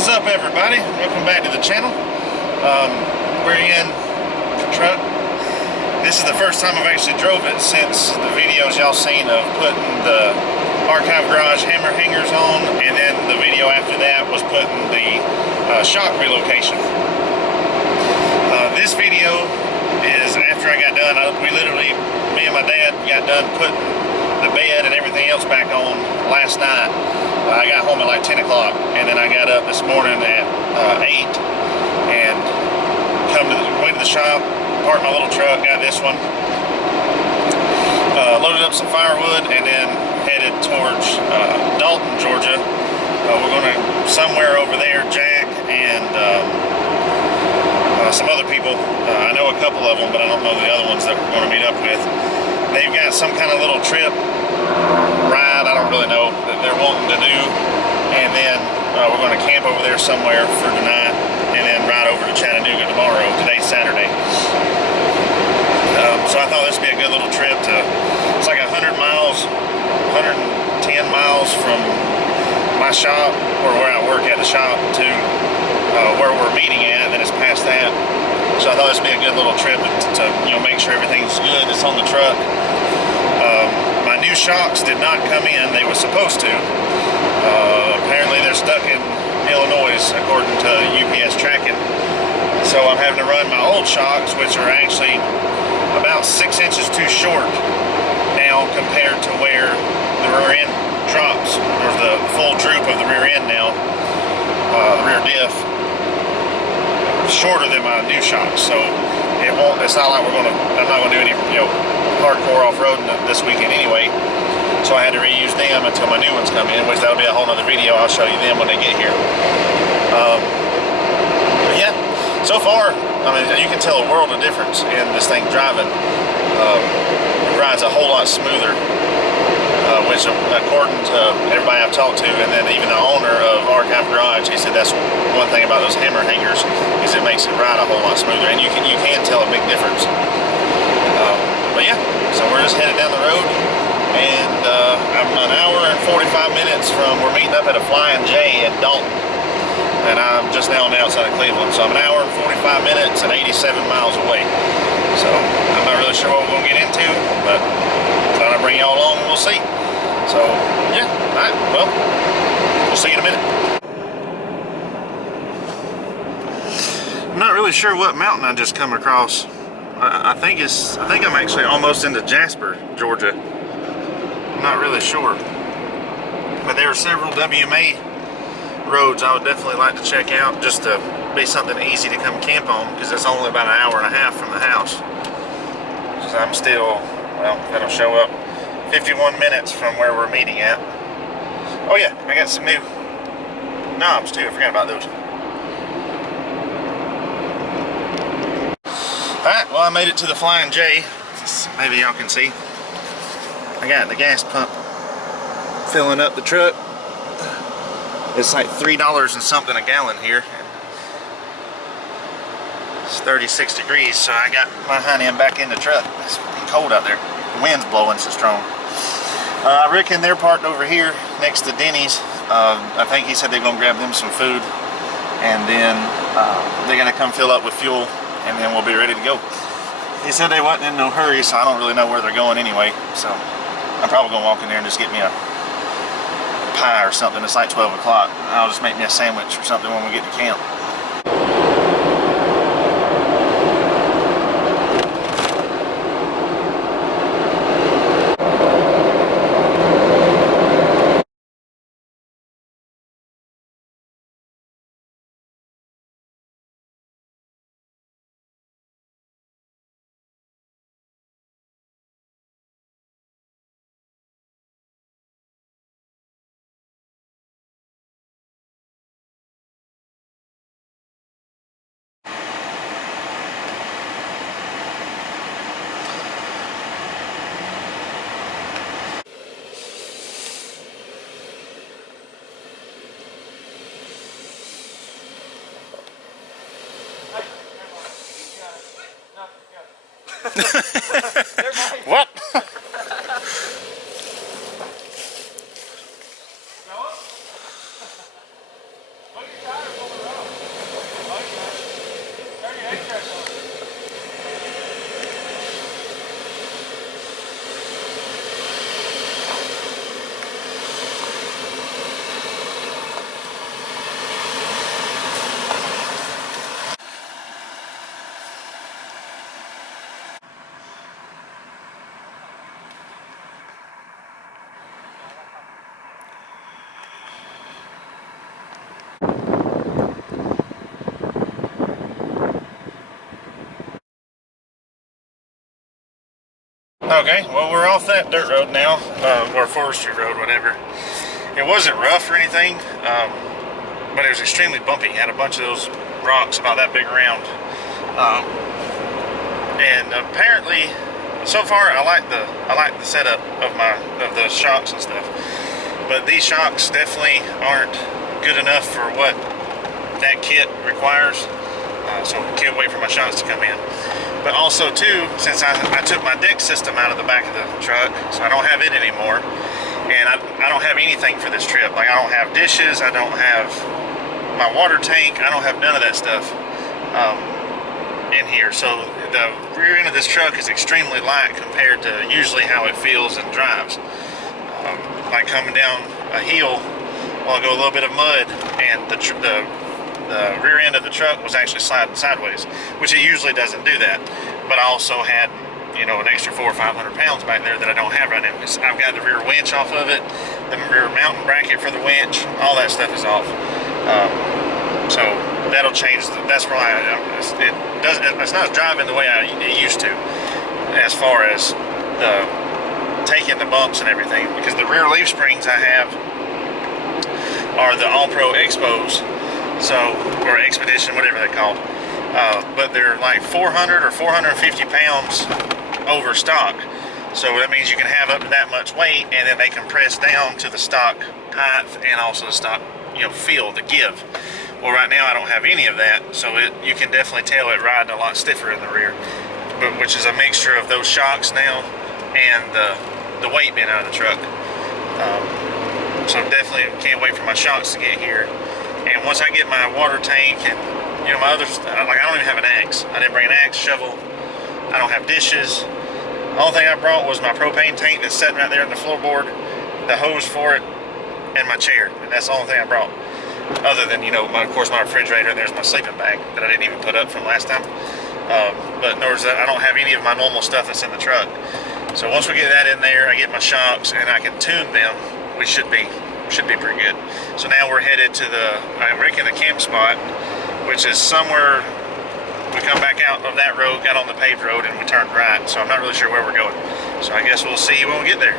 What's up, everybody? Welcome back to the channel. We're in the truck. This is the first time I've actually drove it since the videos y'all seen of putting the Archive Garage hammer hangers on, and then the video after that was putting the shock relocation. This video is after I got done. Me and my dad got done putting the bed and everything else back on last night. I got home at like 10 o'clock, and then I got up this morning at 8 and went to the shop, parked my little truck, got this one, loaded up some firewood, and then headed towards Dalton, Georgia. We're going to somewhere over there. Jack and some other people. I know a couple of them, but I don't know the other ones that we're going to meet up with. They've got some kind of little trip ride, I don't really know, that they're wanting to do, and then we're going to camp over there somewhere for tonight, and then ride over to Chattanooga tomorrow. Today's Saturday. So I thought this would be a good little trip to, it's like 100 miles, 110 miles from my shop, or where I work at the shop, to where we're meeting at, and then it's past that. So I thought this would be a good little trip to make sure everything's good. It's on the truck. My new shocks did not come in. They were supposed to. Apparently they're stuck in Illinois, according to UPS tracking. So I'm having to run my old shocks, which are actually about 6 inches too short now compared to where the rear end drops. There's the full droop of the rear end now. The rear diff shorter than my new shocks, so it's not like I'm not gonna do any hardcore off-roading this weekend anyway, so I had to reuse them until my new ones come in, which that'll be a whole nother video. I'll show you them when they get here. But yeah, so far, I mean, you can tell a world of difference in this thing driving. It rides a whole lot smoother, which according to everybody I've talked to, and then even the owner of Archive Garage, he said that's one thing about those hammer hangers, is it makes it ride a whole lot smoother, and you can tell a big difference. But yeah, so we're just headed down the road, and I'm an hour and 45 minutes from, we're meeting up at a Flying J in Dalton, and I'm just now on the outside of Cleveland, so I'm an hour and 45 minutes and 87 miles away. So I'm not really sure what we're going to get into, but thought I'd bring y'all along and we'll see. So yeah, alright, well, we'll see you in a minute. I'm not really sure what mountain I just come across. I think I'm actually almost into Jasper, Georgia. I'm not really sure. But there are several WMA roads I would definitely like to check out, just to be something easy to come camp on, because it's only about an hour and a half from the house. So I'm still, well, that'll show up 51 minutes from where we're meeting at. Oh yeah, I got some new knobs too, I forgot about those. Alright, well, I made it to the Flying J. Maybe y'all can see. I got the gas pump filling up the truck. It's like $3 and something a gallon here. It's 36 degrees, so I got my hind end back in the truck. It's cold out there. The wind's blowing so strong. I reckon they're parked over here next to Denny's. I think he said they're going to grab them some food, and then they're going to come fill up with fuel, and then we'll be ready to go. He said they wasn't in no hurry, so I don't really know where they're going anyway. So I'm probably going to walk in there and just get me a pie or something. It's like 12 o'clock. I'll just make me a sandwich or something when we get to camp. What? Put your tires Okay, well, we're off that dirt road now, or forestry road, whatever. It wasn't rough or anything, but it was extremely bumpy. It had a bunch of those rocks about that big around. And apparently, so far, I like the setup of the shocks and stuff. But these shocks definitely aren't good enough for what that kit requires. So can't wait for my shocks to come in. But also too, since I took my deck system out of the back of the truck, so I don't have it anymore. And I don't have anything for this trip. Like, I don't have dishes, I don't have my water tank, I don't have none of that stuff in here. So the rear end of this truck is extremely light compared to usually how it feels and drives. Like coming down a hill, well, I go a little bit of mud, and the rear end of the truck was actually sliding sideways, which it usually doesn't do that. But I also had, you know, an extra 400 or 500 pounds back there that I don't have right now. I've got the rear winch off of it, the rear mounting bracket for the winch, all that stuff is off. So that'll change. That's why it's not driving the way it used to, as far as taking the bumps and everything. Because the rear leaf springs I have are the All Pro Expos, or Expedition, whatever they're called. But they're like 400 or 450 pounds over stock. So that means you can have up to that much weight, and then they compress down to the stock height and also the stock, you know, feel, the give. Well, right now I don't have any of that, so you can definitely tell it riding a lot stiffer in the rear, which is a mixture of those shocks now and the weight being out of the truck. So definitely can't wait for my shocks to get here. And once I get my water tank and, you know, my other stuff, like, I don't even have an axe. I didn't bring an axe, shovel. I don't have dishes. The only thing I brought was my propane tank that's sitting right there on the floorboard, the hose for it, and my chair. And that's the only thing I brought. Other than, you know, of course, my refrigerator, and there's my sleeping bag that I didn't even put up from last time. But in other words, I don't have any of my normal stuff that's in the truck. So once we get that in there, I get my shocks, and I can tune them, we should be pretty good. So now we're headed to I reckon the camp spot, which is somewhere. We come back out of that road, got on the paved road, and we turned right. So I'm not really sure where we're going. So I guess we'll see when we get there.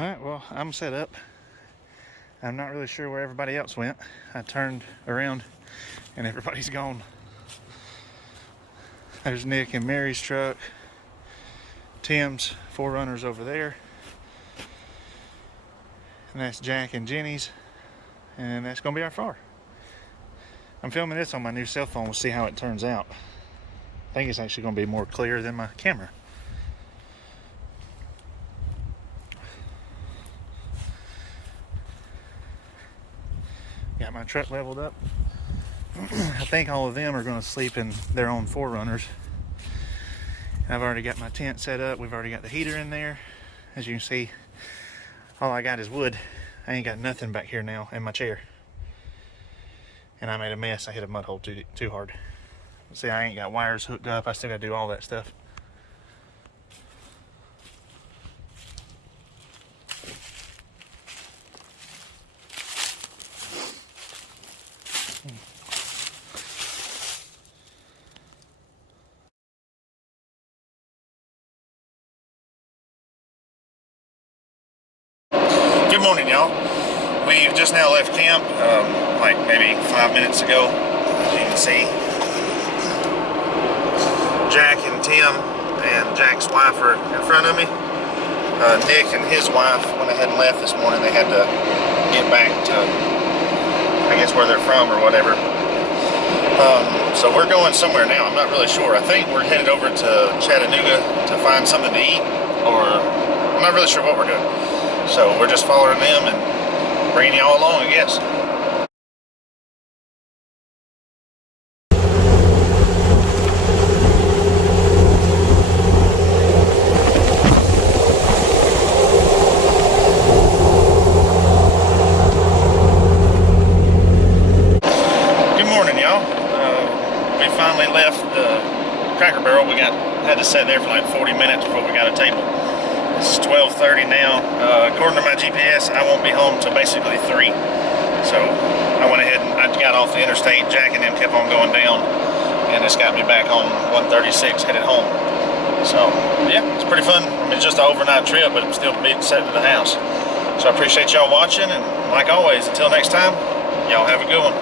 Alright, well, I'm set up. I'm not really sure where everybody else went. I turned around and everybody's gone. There's Nick and Mary's truck. Tim's 4Runners over there. And that's Jack and Jenny's. And that's gonna be our far. I'm filming this on my new cell phone. We'll see how it turns out. I think it's actually gonna be more clear than my camera. Got my truck leveled up. I think all of them are going to sleep in their own 4Runners. I've already got my tent set up. We've already got the heater in there. As you can see, all I got is wood. I ain't got nothing back here now in my chair. And I made a mess. I hit a mud hole too hard. See, I ain't got wires hooked up. I still got to do all that stuff. Good morning, y'all. We've just now left camp, like maybe 5 minutes ago. As you can see, Jack and Tim and Jack's wife are in front of me. Nick and his wife went ahead and left this morning. They had to get back to, I guess, where they're from or whatever. So we're going somewhere now. I'm not really sure. I think we're headed over to Chattanooga to find something to eat, or I'm not really sure what we're doing. So we're just following them and bringing y'all along, I guess. Good morning, y'all. We finally left the Cracker Barrel. We had to sit there for like 40 minutes before we got a table. It's 12:30 now. According to my GPS, I won't be home till basically 3. So I went ahead and I got off the interstate. Jack and them kept on going down, and it's got me back on 136 headed home. So yeah, it's pretty fun. I mean, it's just an overnight trip, but it's still setting to the house. So I appreciate y'all watching, and like always, until next time, y'all have a good one.